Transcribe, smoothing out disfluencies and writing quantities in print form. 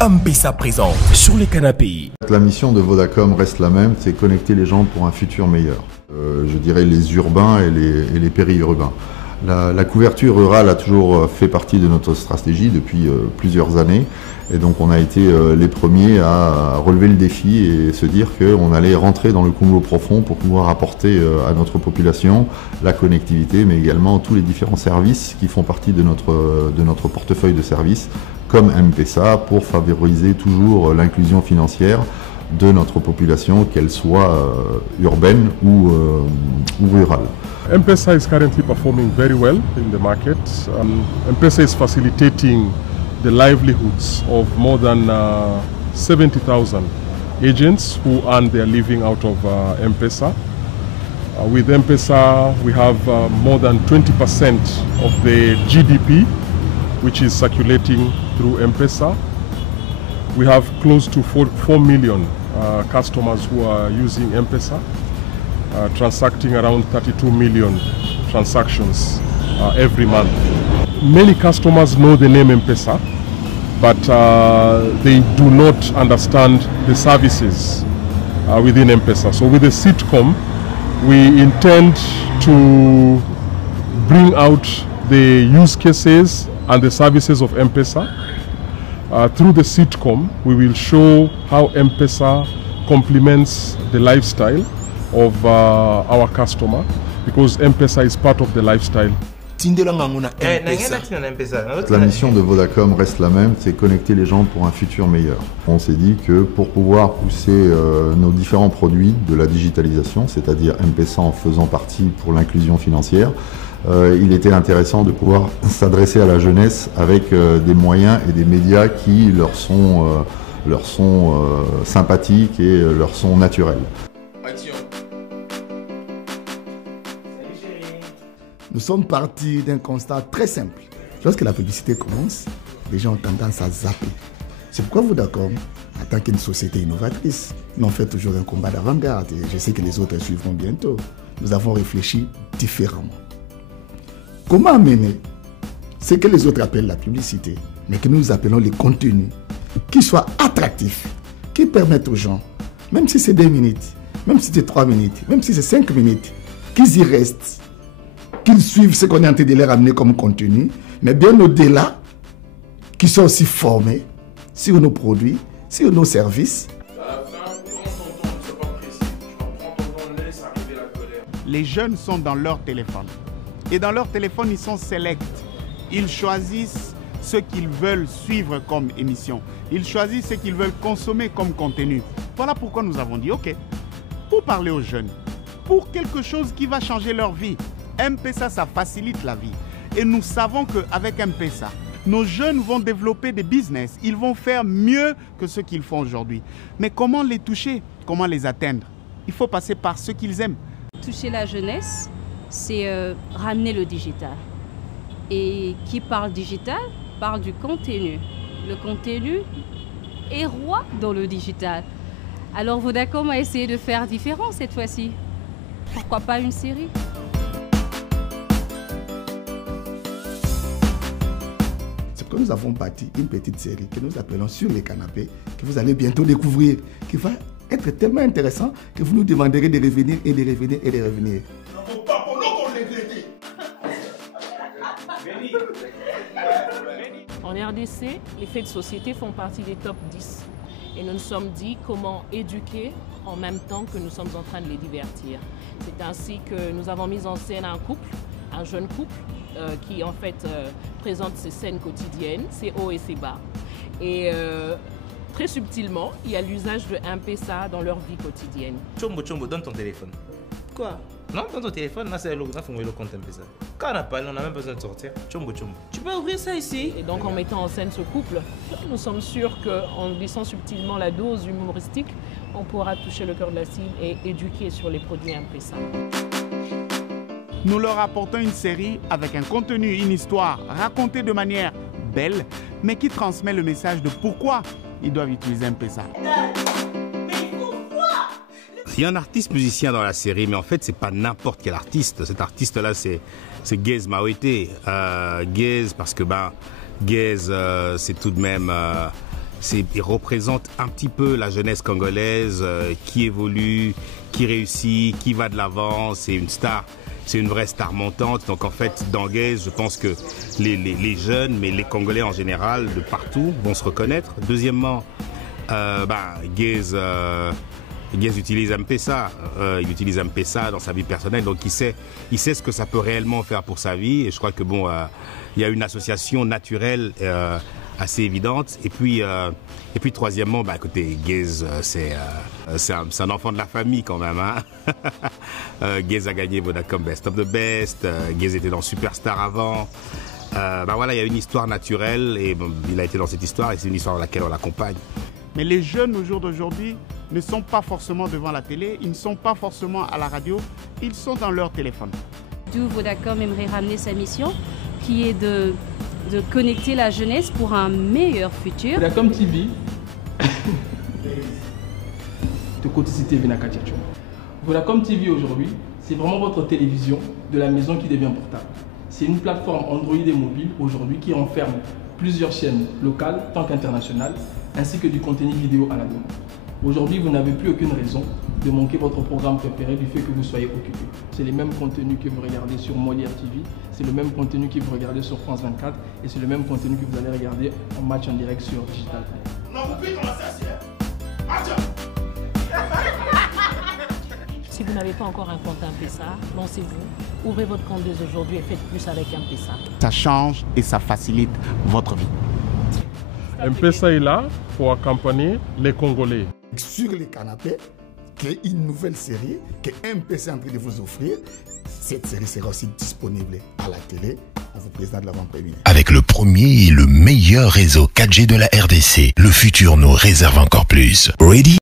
M-Pesa présent sur les canapés. La mission de Vodacom reste la même, c'est connecter les gens pour un futur meilleur. Je dirais les urbains et les périurbains. La couverture rurale a toujours fait partie de notre stratégie depuis plusieurs années. Et donc on a été les premiers à relever le défi et se dire qu'on allait rentrer dans le Congo profond pour pouvoir apporter à notre population la connectivité, mais également tous les différents services qui font partie de notre portefeuille de services, comme M-Pesa, pour favoriser toujours l'inclusion financière de notre population, qu'elle soit urbaine ou rurale. M-Pesa is currently performing very well in the market. M-Pesa is facilitating the livelihoods of more than 70,000 agents who earn their living out of M-Pesa. With M-Pesa, we have more than 20% of the GDP, which is circulating through M-Pesa. We have close to 4 million customers who are using M-Pesa, transacting around 32 million transactions every month. Many customers know the name M-Pesa, but they do not understand the services within M-Pesa. So with the sitcom, we intend to bring out the use cases and the services of M-Pesa. Through the sitcom, we will show how M-Pesa complements the lifestyle of our customer, because M-Pesa is part of the lifestyle. La mission de Vodacom reste la même, c'est connecter les gens pour un futur meilleur. On s'est dit que pour pouvoir pousser nos différents produits de la digitalisation, c'est-à-dire M-Pesa en faisant partie pour l'inclusion financière, il était intéressant de pouvoir s'adresser à la jeunesse avec des moyens et des médias qui leur sont sympathiques et leur sont naturels. Nous sommes partis d'un constat très simple. Lorsque la publicité commence, les gens ont tendance à zapper. C'est pourquoi Vodacom, en tant qu'une société innovatrice, nous on fait toujours un combat d'avant-garde et je sais que les autres suivront bientôt. Nous avons réfléchi différemment. Comment amener ce que les autres appellent la publicité, mais que nous appelons les contenus, qui soient attractifs, qui permettent aux gens, même si c'est 2 minutes, même si c'est 3 minutes, même si c'est 5 minutes, qu'ils y restent, qu'ils suivent ce qu'on est en train de leur amener comme contenu, mais bien au-delà, qu'ils soient aussi formés sur nos produits, sur nos services. Les jeunes sont dans leur téléphone. Et dans leur téléphone, ils sont sélects. Ils choisissent ce qu'ils veulent suivre comme émission. Ils choisissent ce qu'ils veulent consommer comme contenu. Voilà pourquoi nous avons dit, OK, pour parler aux jeunes, pour quelque chose qui va changer leur vie, M-Pesa, ça facilite la vie. Et nous savons qu'avec M-Pesa, nos jeunes vont développer des business. Ils vont faire mieux que ce qu'ils font aujourd'hui. Mais comment les toucher? Comment les atteindre? Il faut passer par ce qu'ils aiment. Toucher la jeunesse, c'est ramener le digital. Et qui parle digital, parle du contenu. Le contenu est roi dans le digital. Alors Vodacom a essayé de faire différent cette fois-ci. Pourquoi pas une série? C'est pourquoi nous avons bâti une petite série que nous appelons Sur les canapés, que vous allez bientôt découvrir, qui va être tellement intéressant que vous nous demanderez de revenir et de revenir et de revenir. En RDC, les faits de société font partie des top 10. Et nous nous sommes dit comment éduquer en même temps que nous sommes en train de les divertir. C'est ainsi que nous avons mis en scène un couple, un jeune couple, qui en fait présente ses scènes quotidiennes, ses hauts et ses bas. Et très subtilement, il y a l'usage de M-Pesa dans leur vie quotidienne. Chombo, donne ton téléphone. Quoi? Non, dans ton téléphone, là c'est le compte M-Pesa. Quand on a parlé, on n'a même pas besoin de sortir. Chombo. Tu peux ouvrir ça ici? Et donc en mettant en scène ce couple, nous sommes sûrs qu'en glissant subtilement la dose humoristique, on pourra toucher le cœur de la cible et éduquer sur les produits M-Pesa. Nous leur apportons une série avec un contenu, une histoire racontée de manière belle, mais qui transmet le message de pourquoi ils doivent utiliser M-Pesa. Il y a un artiste musicien dans la série, mais en fait, c'est pas n'importe quel artiste. Cet artiste-là, c'est Gaze Mawete. Gaze, parce que Gaze, c'est tout de même il représente un petit peu la jeunesse congolaise qui évolue, qui réussit, qui va de l'avant. C'est une star, c'est une vraie star montante. Donc en fait, dans Gaze, je pense que les jeunes, mais les Congolais en général, de partout, vont se reconnaître. Deuxièmement, Gaze utilise M-Pesa. Il utilise M-Pesa dans sa vie personnelle, donc il sait ce que ça peut réellement faire pour sa vie. Et je crois que il y a une association naturelle assez évidente. Et puis troisièmement, écoutez, Gaze, c'est un enfant de la famille quand même. Hein. Gaze a gagné Vodacom Best of the Best. Gaze était dans Superstar avant. Voilà, il y a une histoire naturelle et il a été dans cette histoire et c'est une histoire dans laquelle on l'accompagne. Mais les jeunes au jour d'aujourd'hui ne sont pas forcément devant la télé, ils ne sont pas forcément à la radio, ils sont dans leur téléphone. D'où Vodacom aimerait ramener sa mission, qui est de connecter la jeunesse pour un meilleur futur. Vodacom TV, de Coticité Vinakatiacho. Vodacom TV aujourd'hui, c'est vraiment votre télévision de la maison qui devient portable. C'est une plateforme Android et mobile aujourd'hui qui renferme plusieurs chaînes locales tant qu'internationales, ainsi que du contenu vidéo à la demande. Aujourd'hui, vous n'avez plus aucune raison de manquer votre programme préféré du fait que vous soyez occupé. C'est les mêmes contenus que vous regardez sur Molière TV, c'est le même contenu que vous regardez sur France 24 et c'est le même contenu que vous allez regarder en match en direct sur Digital Play. Non, vous pouvez commencer à se Si vous n'avez pas encore un compte M-Pesa, lancez-vous, ouvrez votre compte dès aujourd'hui et faites plus avec M-Pesa. Ça change et ça facilite votre vie. M-Pesa est là pour accompagner les Congolais. Sur les canapés, créer une nouvelle série que M-Pesa est en train de vous offrir. Cette série sera aussi disponible à la télé. On vous présente l'avant-première. Avec le premier et le meilleur réseau 4G de la RDC, le futur nous réserve encore plus. Ready?